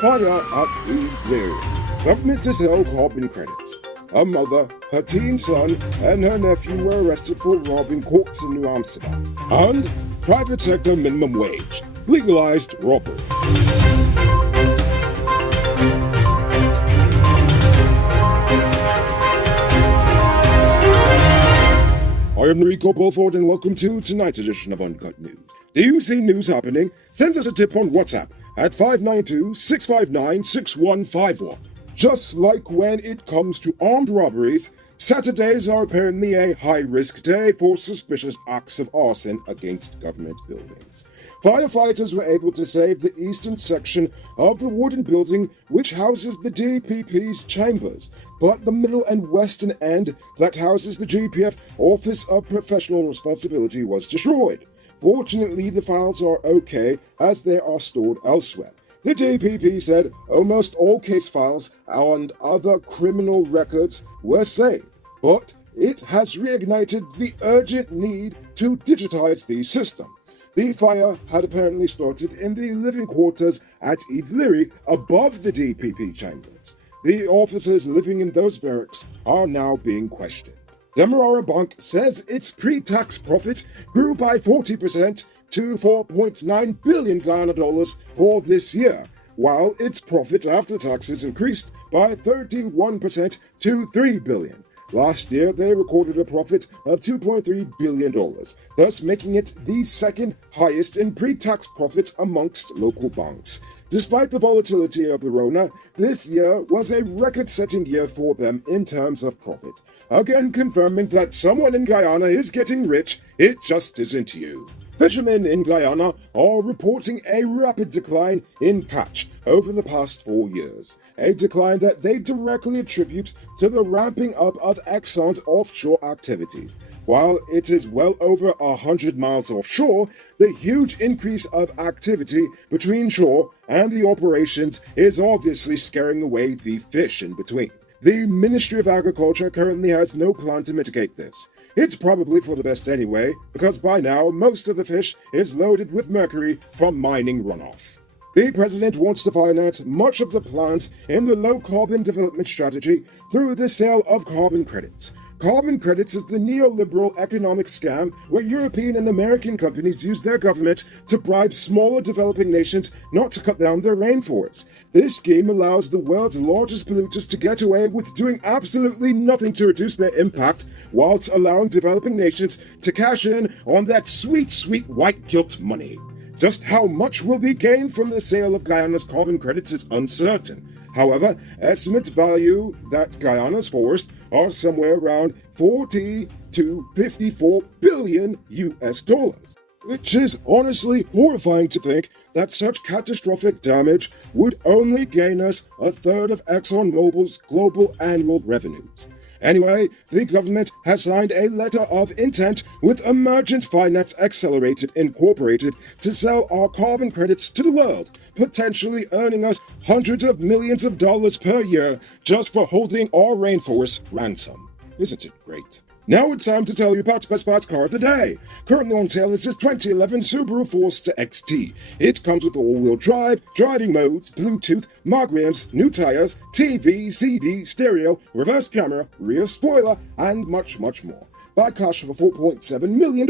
Fire at Eve. Government to sell carbon credits. A mother, her teen son, and her nephew were arrested for robbing courts in New Amsterdam. And private sector minimum wage. Legalized robbery. I am Rico Beaufort and welcome to tonight's edition of Uncut News. Do you see news happening? Send us a tip on WhatsApp at 592-659-6151. Just like when it comes to armed robberies, Saturdays are apparently a high-risk day for suspicious acts of arson against government buildings. Firefighters were able to save the eastern section of the wooden building which houses the DPP's chambers, but the middle and western end that houses the GPF Office of Professional Responsibility was destroyed. Fortunately, the files are okay as they are stored elsewhere. The DPP said almost all case files and other criminal records were saved, but it has reignited the urgent need to digitize the system. The fire had apparently started in the living quarters at Eve above the DPP chambers. The officers living in those barracks are now being questioned. Demerara Bank says its pre-tax profit grew by 40% to 4.9 billion Guyana dollars for this year, while its profit after taxes increased by 31% to 3 billion. Last year, they recorded a profit of $2.3 billion, thus making it the second highest in pre-tax profits amongst local banks. Despite the volatility of the Rona, this year was a record-setting year for them in terms of profit. Again confirming that someone in Guyana is getting rich, it just isn't you. Fishermen in Guyana are reporting a rapid decline in catch over the past 4 years, a decline that they directly attribute to the ramping up of Exxon's offshore activities. While it is well over 100 miles offshore, the huge increase of activity between shore and the operations is obviously scaring away the fish in between. The Ministry of Agriculture currently has no plan to mitigate this. It's probably for the best anyway, because by now most of the fish is loaded with mercury from mining runoff. The president wants to finance much of the plans in the low-carbon development strategy through the sale of carbon credits. Carbon credits is the neoliberal economic scam where European and American companies use their government to bribe smaller developing nations not to cut down their rainforests. This scheme allows the world's largest polluters to get away with doing absolutely nothing to reduce their impact, whilst allowing developing nations to cash in on that sweet, sweet white guilt money. Just how much will be gained from the sale of Guyana's carbon credits is uncertain. However, estimates value that Guyana's forests are somewhere around 40 to 54 billion US dollars, which is honestly horrifying to think that such catastrophic damage would only gain us a third of ExxonMobil's global annual revenues. Anyway, the government has signed a letter of intent with Emergent Finance Accelerated Incorporated to sell our carbon credits to the world, potentially earning us hundreds of millions of dollars per year just for holding our rainforests ransom. Isn't it great? Now it's time to tell you about Best Buy's car of the day. Currently on sale is this 2011 Subaru Forester XT. It comes with all-wheel drive, driving modes, Bluetooth, mag rims, new tires, TV, CD, stereo, reverse camera, rear spoiler, and much, much more. Buy cash for $4.7 million,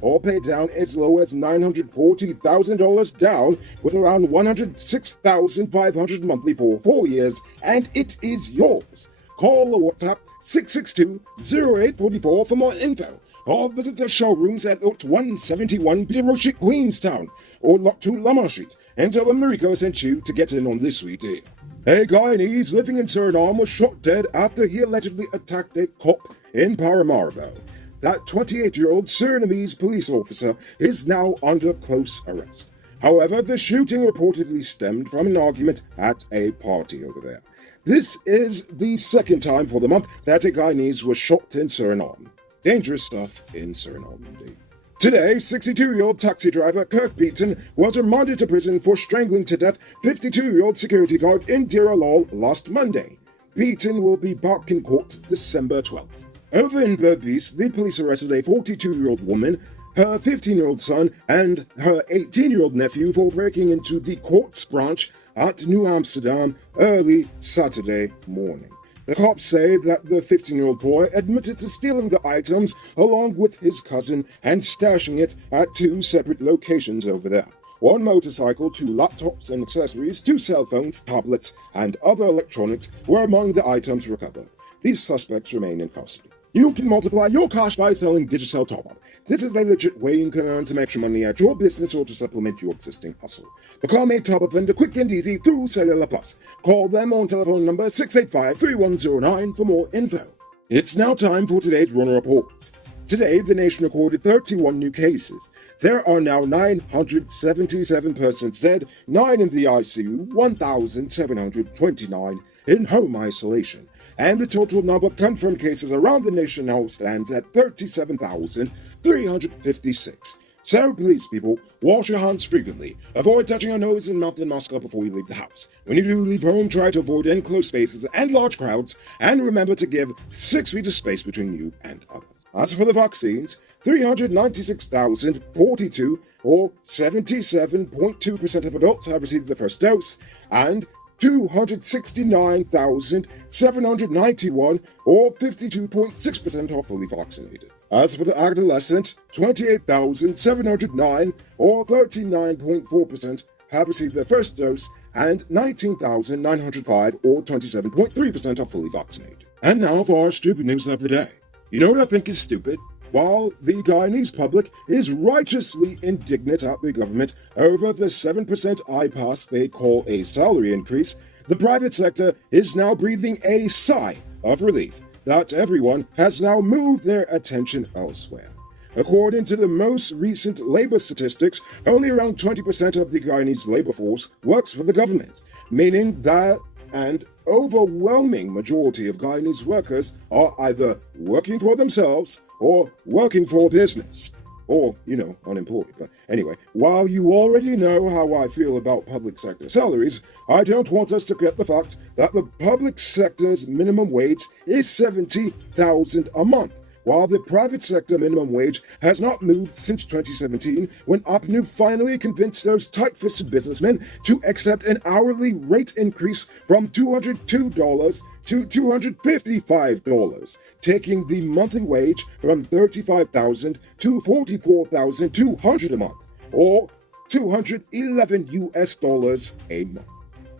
or pay down as low as $940,000 down with around $106,500 monthly for 4 years, and it is yours. Call or WhatsApp 662-0844 for more info, or visit the showrooms at Lot 171 Peter Street, Queenstown, or Lot 2 Lamar Street, and tell them Mariko sent you to get in on this sweet deal. A Guyanese living in Suriname was shot dead after he allegedly attacked a cop in Paramaribo. That 28-year-old Surinamese police officer is now under close arrest. However, the shooting reportedly stemmed from an argument at a party over there. This is the second time for the month that a Guyanese was shot in Suriname. Dangerous stuff in Suriname, indeed. Today, 62-year-old taxi driver Kirk Beaton was remanded to prison for strangling to death 52-year-old security guard Indira Lal last Monday. Beaton will be back in court December 12th. Over in Berbice, the police arrested a 42-year-old woman her 15-year-old son, and her 18-year-old nephew for breaking into the court's branch at New Amsterdam early Saturday morning. The cops say that the 15-year-old boy admitted to stealing the items along with his cousin and stashing it at two separate locations over there. One motorcycle, two laptops and accessories, two cell phones, tablets, and other electronics were among the items recovered. These suspects remain in custody. You can multiply your cash by selling Digicel Top-Up. This is a legit way you can earn some extra money at your business or to supplement your existing hustle. Become a top-up vendor quick and easy through Cellular Plus. Call them on telephone number 685-3109 for more info. It's now time for today's Runner Report. Today, the nation recorded 31 new cases. There are now 977 persons dead, 9 in the ICU, 1,729 in home isolation. And the total number of confirmed cases around the nation now stands at 37,356. So please, people, wash your hands frequently. Avoid touching your nose and mouth and mask up before you leave the house. When you do leave home, try to avoid enclosed spaces and large crowds, and remember to give 6 feet of space between you and others. As for the vaccines, 396,042, or 77.2% of adults have received the first dose, and 269,791, or 52.6% are fully vaccinated. As for the adolescents, 28,709, or 39.4%, have received their first dose, and 19,905, or 27.3%, are fully vaccinated. And now for our stupid news of the day. You know what I think is stupid? While the Guyanese public is righteously indignant at the government over the 7% iPass they call a salary increase, the private sector is now breathing a sigh of relief that everyone has now moved their attention elsewhere. According to the most recent labor statistics, only around 20% of the Guyanese labor force works for the government, meaning that an overwhelming majority of Guyanese workers are either working for themselves or working for business. Or, unemployed. But anyway, while you already know how I feel about public sector salaries, I don't want us to forget the fact that the public sector's minimum wage is $70,000 a month, while the private sector minimum wage has not moved since 2017, when APNU finally convinced those tight-fisted businessmen to accept an hourly rate increase from $202 to $255, taking the monthly wage from $35,000 to $44,200 a month, or $211 a month.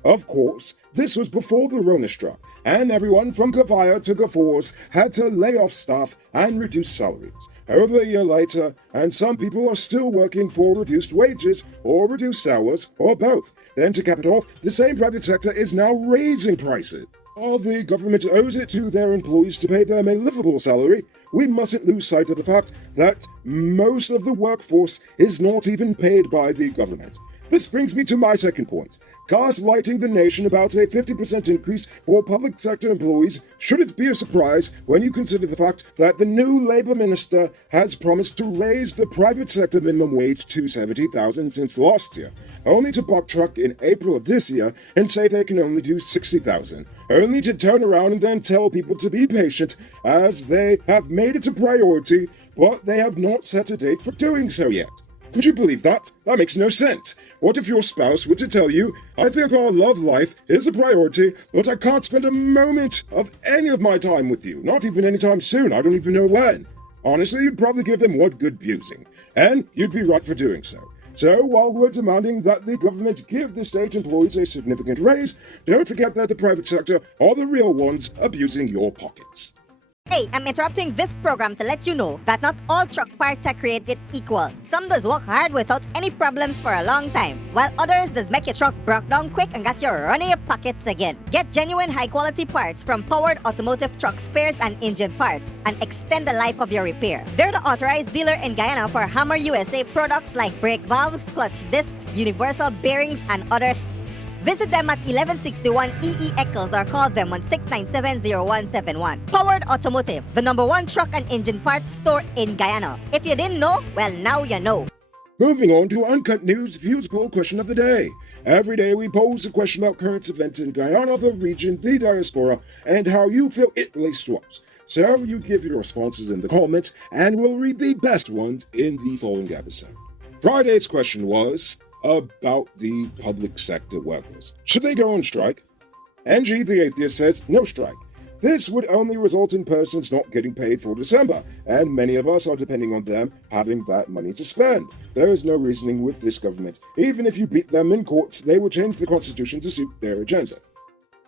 Of course, this was before the Rona struck, and everyone from Gavaya to Gafours had to lay off staff and reduce salaries. Over a year later, and some people are still working for reduced wages or reduced hours, or both. Then to cap it off, the same private sector is now raising prices. While the government owes it to their employees to pay them a livable salary, we mustn't lose sight of the fact that most of the workforce is not even paid by the government. This brings me to my second point. Gaslighting the nation about a 50% increase for public sector employees shouldn't be a surprise when you consider the fact that the new Labour Minister has promised to raise the private sector minimum wage to $70,000 since last year, only to backtrack in April of this year and say they can only do $60,000, only to turn around and then tell people to be patient as they have made it a priority, but they have not set a date for doing so yet. Could you believe that? That makes no sense. What if your spouse were to tell you, I think our love life is a priority, but I can't spend a moment of any of my time with you, not even anytime soon, I don't even know when. Honestly, you'd probably give them one good abusing, and you'd be right for doing so. So, while we're demanding that the government give the state employees a significant raise, don't forget that the private sector are the real ones abusing your pockets. Hey, I'm interrupting this program to let you know that not all truck parts are created equal. Some does work hard without any problems for a long time, while others does make your truck broke down quick and got you running your pockets again. Get genuine high-quality parts from Powered Automotive Truck Spares and Engine Parts and extend the life of your repair. They're the authorized dealer in Guyana for Hammer USA products like brake valves, clutch discs, universal bearings, and others. Visit them at 1161 EE Eccles or call them on 697-0171. Powered Automotive, the #1 truck and engine parts store in Guyana. If you didn't know, well, now you know. Moving on to Uncut News Views Poll Question of the Day. Every day we pose a question about current events in Guyana, the region, the diaspora, and how you feel it relates to us. So you give your responses in the comments, and we'll read the best ones in the following episode. Friday's question was about the public sector workers. Should they go on strike? NG the Atheist says no strike. This would only result in persons not getting paid for December, and many of us are depending on them having that money to spend. There is no reasoning with this government. Even if you beat them in courts, they will change the constitution to suit their agenda.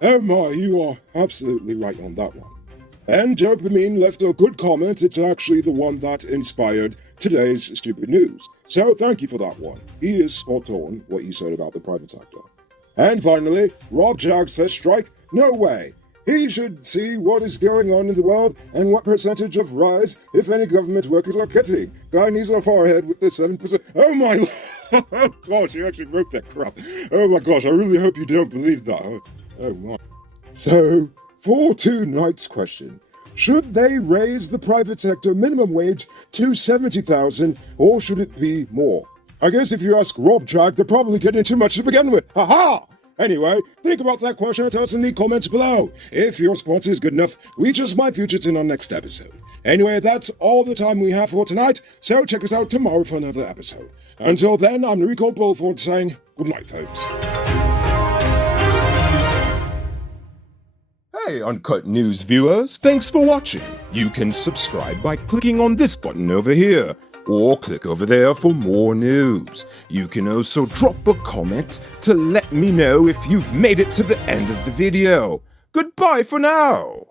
Oh my, you are absolutely right on that one. And Dopamine left a good comment. It's actually the one that inspired today's stupid news. So thank you for that one. He is spot on what you said about the private sector. And finally, Rob Jag says strike? No way. He should see what is going on in the world and what percentage of rise, if any, government workers are getting. Guyanese are far ahead with the 7%. Oh my... oh gosh, he actually wrote that crap. Oh my gosh, I really hope you don't believe that. Oh my... So, for tonight's question, should they raise the private sector minimum wage to $70,000 or should it be more? I guess if you ask Rob Jag, they're probably getting too much to begin with. Ha-ha! Anyway, think about that question and tell us in the comments below. If your response is good enough, we just might feature it in our next episode. Anyway, that's all the time we have for tonight, so check us out tomorrow for another episode. Until then, I'm Rico Bulford saying good night, folks. Hey, Uncut News viewers, thanks for watching. You can subscribe by clicking on this button over here, or click over there for more news. You can also drop a comment to let me know if you've made it to the end of the video. Goodbye for now.